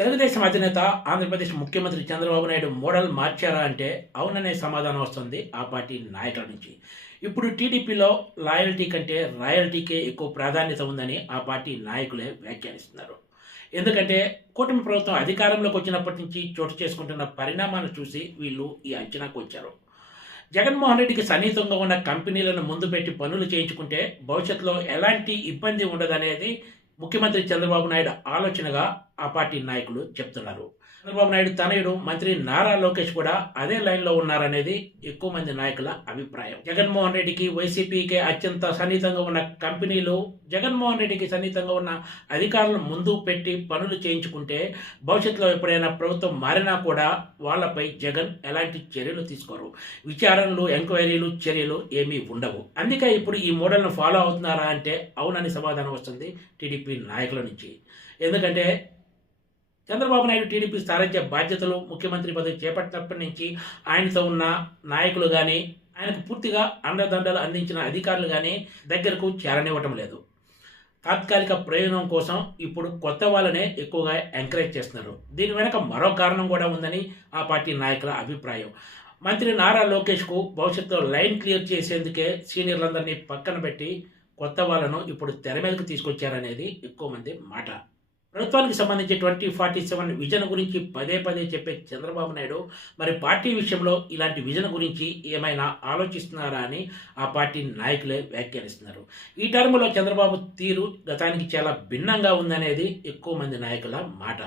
తెలుగుదేశం అధినేత ఆంధ్రప్రదేశ్ ముఖ్యమంత్రి చంద్రబాబు నాయుడు మోడల్ మార్చారా అంటే అవుననే సమాధానం వస్తుంది ఆ పార్టీ నాయకుల నుంచి. ఇప్పుడు టీడీపీలో లాయల్టీ కంటే రాయల్టీకే ఎక్కువ ప్రాధాన్యత ఉందని ఆ పార్టీ నాయకులే వ్యాఖ్యానిస్తున్నారు. ఎందుకంటే కూటమి ప్రభుత్వం అధికారంలోకి వచ్చినప్పటి నుంచి చోటు చేసుకుంటున్న పరిణామాలను చూసి వీళ్ళు ఈ అంచనాకు వచ్చారు. జగన్మోహన్ రెడ్డికి సన్నిహితంగా ఉన్న కంపెనీలను ముందు పెట్టి పనులు చేయించుకుంటే భవిష్యత్తులో ఎలాంటి ఇబ్బంది ఉండదనేది ముఖ్యమంత్రి చంద్రబాబు నాయుడు ఆలోచనగా ఆ పార్టీ నాయకులు చెప్తున్నారు. చంద్రబాబు నాయుడు తనయుడు మంత్రి నారా లోకేష్ కూడా అదే లైన్లో ఉన్నారనేది ఎక్కువ మంది నాయకుల అభిప్రాయం. జగన్మోహన్ రెడ్డికి వైసీపీకి అత్యంత సన్నిహితంగా ఉన్న కంపెనీలు జగన్మోహన్ రెడ్డికి సన్నిహితంగా ఉన్న అధికారులను ముందు పెట్టి పనులు చేయించుకుంటే భవిష్యత్తులో ఎప్పుడైనా ప్రభుత్వం మారినా కూడా వాళ్ళపై జగన్ ఎలాంటి చర్యలు తీసుకోరు. విచారణలు ఎంక్వైరీలు చర్యలు ఏమీ ఉండవు. అందుకే ఇప్పుడు ఈ మోడల్ను ఫాలో అవుతున్నారా అంటే అవునని సమాధానం వస్తుంది టీడీపీ నాయకుల నుంచి. ఎందుకంటే చంద్రబాబు నాయుడు టీడీపీ సారథ్య బాధ్యతలు ముఖ్యమంత్రి పదవి చేపట్టినప్పటి నుంచి ఆయనతో ఉన్న నాయకులు కానీ ఆయనకు పూర్తిగా అండదండలు అందించిన అధికారులు కానీ దగ్గరకు చేరనివ్వటం లేదు. తాత్కాలిక ప్రయోజనం కోసం ఇప్పుడు కొత్త వాళ్ళనే ఎక్కువగా ఎంకరేజ్ చేస్తున్నారు. దీని వెనక మరో కారణం కూడా ఉందని ఆ పార్టీ నాయకుల అభిప్రాయం. మంత్రి నారా లోకేష్కు భవిష్యత్తులో లైన్ క్లియర్ చేసేందుకే సీనియర్లందరినీ పక్కన పెట్టి కొత్త వాళ్ళను ఇప్పుడు తెర మీదకు తీసుకొచ్చారనేది ఎక్కువ మంది మాట. ప్రభుత్వానికి సంబంధించి ట్వంటీ ఫార్టీ సెవెన్ విజన్ గురించి పదే పదే చెప్పే చంద్రబాబు నాయుడు మరి పార్టీ విషయంలో ఇలాంటి విజన్ గురించి ఏమైనా ఆలోచిస్తున్నారా అని ఆ పార్టీ నాయకులే వ్యాఖ్యానిస్తున్నారు. ఈ టర్మ్లో చంద్రబాబు తీరు గతానికి చాలా భిన్నంగా ఉందనేది ఎక్కువ మంది నాయకుల మాట.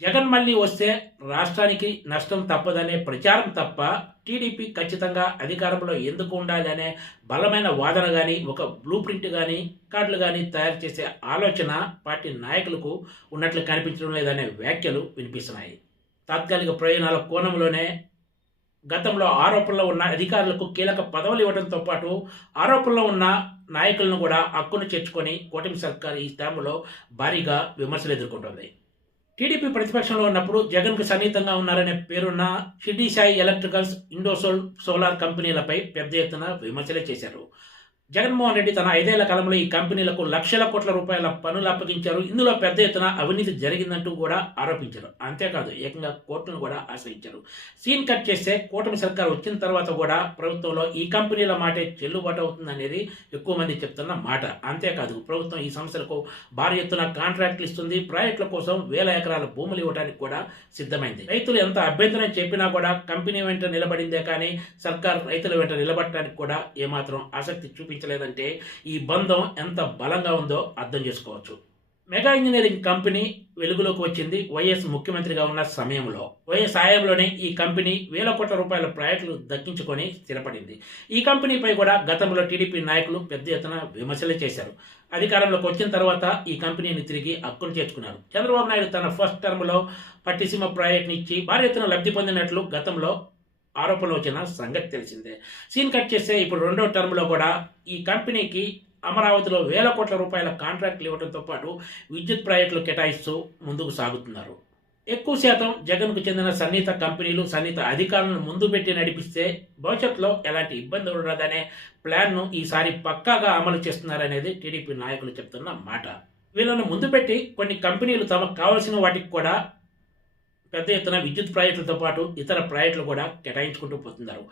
జగన్ మళ్ళీ వస్తే రాష్ట్రానికి నష్టం తప్పదనే ప్రచారం తప్ప టీడీపీ ఖచ్చితంగా అధికారంలో ఎందుకు ఉండాలి అనే బలమైన వాదన కానీ ఒక బ్లూ ప్రింట్ కానీ కార్డులు కానీ తయారు చేసే ఆలోచన పార్టీ నాయకులకు ఉన్నట్లు కనిపించడం లేదనే వ్యాఖ్యలు వినిపిస్తున్నాయి. తాత్కాలిక ప్రయోజనాల కోణంలోనే గతంలో ఆరోపణలో ఉన్న అధికారులకు కీలక పదవులు ఇవ్వడంతో పాటు ఆరోపణలో ఉన్న నాయకులను కూడా హక్కును చేర్చుకొని కూటమి సర్కార్ ఈ టైంలో భారీగా విమర్శలు ఎదుర్కొంటోంది. టీడీపీ ప్రతిపక్షంలో ఉన్నప్పుడు జగన్కు సన్నిహితంగా ఉన్నారనే పేరున్న షిర్డీ సాయి ఎలక్ట్రికల్స్ ఇండోసోల్ సోలార్ కంపెనీలపై పెద్ద ఎత్తున విమర్శలే చేశారు. జగన్మోహన్ రెడ్డి తన ఐదేళ్ళ కాలంలో ఈ కంపెనీలకు లక్షల కోట్ల రూపాయల పనులు అప్పగించారు. ఇందులో పెద్ద ఎత్తున అవినీతి జరిగిందంటూ కూడా ఆరోపించారు. అంతేకాదు ఏకంగా కోర్టును కూడా ఆశ్రయించారు. సీన్ కట్ చేస్తే కూటమి సర్కార్ వచ్చిన తర్వాత కూడా ప్రభుత్వంలో ఈ కంపెనీల మాటే చెల్లుబాటు అవుతుందనేది ఎక్కువ మంది చెప్తున్న మాట. అంతేకాదు ప్రభుత్వం ఈ సంస్థలకు భారీ ఎత్తున కాంట్రాక్ట్లు ఇస్తుంది. ప్రాజెక్టుల కోసం వేల ఎకరాల భూములు ఇవ్వడానికి కూడా సిద్ధమైంది. రైతులు ఎంత అభ్యంతరం చెప్పినా కూడా కంపెనీ వెంట నిలబడిందే కానీ సర్కార్ రైతుల వెంట నిలబడటానికి కూడా ఏమాత్రం ఆసక్తి చూపించారు చూపించలేదంటే ఈ బంధం ఎంత బలంగా ఉందో అర్థం చేసుకోవచ్చు. మెగా ఇంజనీరింగ్ కంపెనీ వెలుగులోకి వచ్చింది వైఎస్ ముఖ్యమంత్రిగా ఉన్న సమయంలో. వైఎస్ హయాంలోనే ఈ కంపెనీ వేల కోట్ల రూపాయల ప్రాజెక్టులు దక్కించుకొని స్థిరపడింది. ఈ కంపెనీపై కూడా గతంలో టీడీపీ నాయకులు పెద్ద ఎత్తున విమర్శలు చేశారు. అధికారంలోకి వచ్చిన తర్వాత ఈ కంపెనీని తిరిగి హక్కును చేర్చుకున్నారు. చంద్రబాబు నాయుడు తన ఫస్ట్ టర్మ్లో పట్టిసీమ ప్రాజెక్టునిచ్చి భారీ ఎత్తున లబ్ధి పొందినట్లు గతంలో ఆరోపణలు వచ్చిన సంగతి తెలిసిందే. సీన్ కట్ చేస్తే ఇప్పుడు రెండో టర్మ్లో కూడా ఈ కంపెనీకి అమరావతిలో వేల కోట్ల రూపాయల కాంట్రాక్ట్లు ఇవ్వడంతో పాటు విద్యుత్ ప్రాజెక్టులు కేటాయిస్తూ ముందుకు సాగుతున్నారు. ఎక్కువ శాతం జగన్కు చెందిన సన్నిహిత కంపెనీలు సన్నిహిత అధికారులను ముందు పెట్టి నడిపిస్తే భవిష్యత్తులో ఎలాంటి ఇబ్బంది ఉండదనే ప్లాన్ను ఈసారి పక్కాగా అమలు చేస్తున్నారనేది టీడీపీ నాయకులు చెప్తున్న మాట. వీళ్ళను ముందు పెట్టి కొన్ని కంపెనీలు తమకు కావలసిన వాటికి కూడా పెద్ద ఎత్తున విద్యుత్ ప్రాజెక్టులతో పాటు ఇతర ప్రాజెక్టులు కూడా కేటాయించుకుంటూ పోతున్నారు.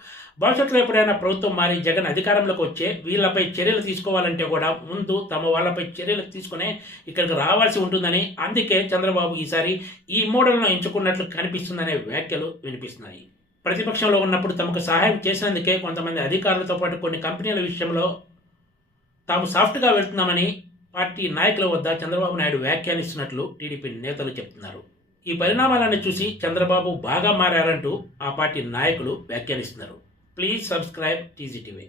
భవిష్యత్తులో ఎప్పుడైనా ప్రభుత్వం మారి జగన్ అధికారంలోకి వచ్చే వీళ్ళపై చర్యలు తీసుకోవాలంటే కూడా ముందు తమ వాళ్ళపై చర్యలు తీసుకునే ఇక్కడికి రావాల్సి ఉంటుందని అందుకే చంద్రబాబు ఈసారి ఈ మోడల్ను ఎంచుకున్నట్లు కనిపిస్తుందనే వ్యాఖ్యలు వినిపిస్తున్నాయి. ప్రతిపక్షంలో ఉన్నప్పుడు తమకు సహాయం చేసినందుకే కొంతమంది అధికారులతో పాటు కొన్ని కంపెనీల విషయంలో తాము సాఫ్ట్గా వెళ్తున్నామని పార్టీ నాయకుల వద్ద చంద్రబాబు నాయుడు వ్యాఖ్యానిస్తున్నట్లు టీడీపీ నేతలు చెప్తున్నారు. ఈ పరిణామాలను చూసి చంద్రబాబు బాగా మారారంటూ ఆ పార్టీ నాయకులు వ్యాఖ్యానిస్తున్నారు. Please subscribe TGTV